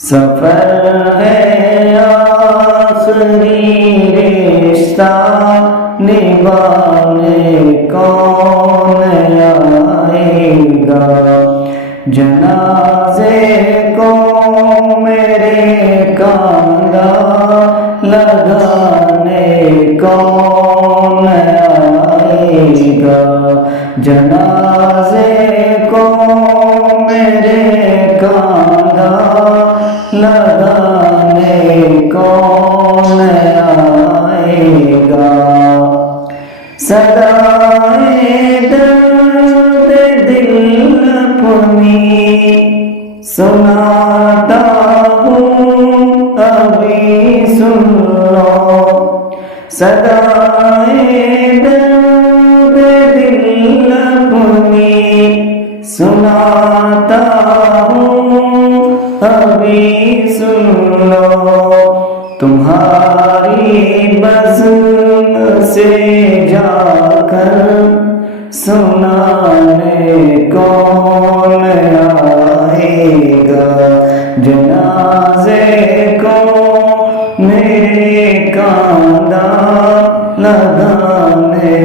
سفر ہے آخری رشتہ نبھانے کون آئے گا، جنازے کو میرے کاندھا لگانے کون آئے گا، جنازے کو میرے کاندھا لگانے کون آئے گا۔ صدائے درد دل اپنی سناتا ہوں ابھی سن لو، صدائے درد دل اپنی سناتا ہوں ابھی سن لو، تمہاری بزم سے جا کر سنانے کون آئے گا، جنازے کو میرے کاندھا لگانے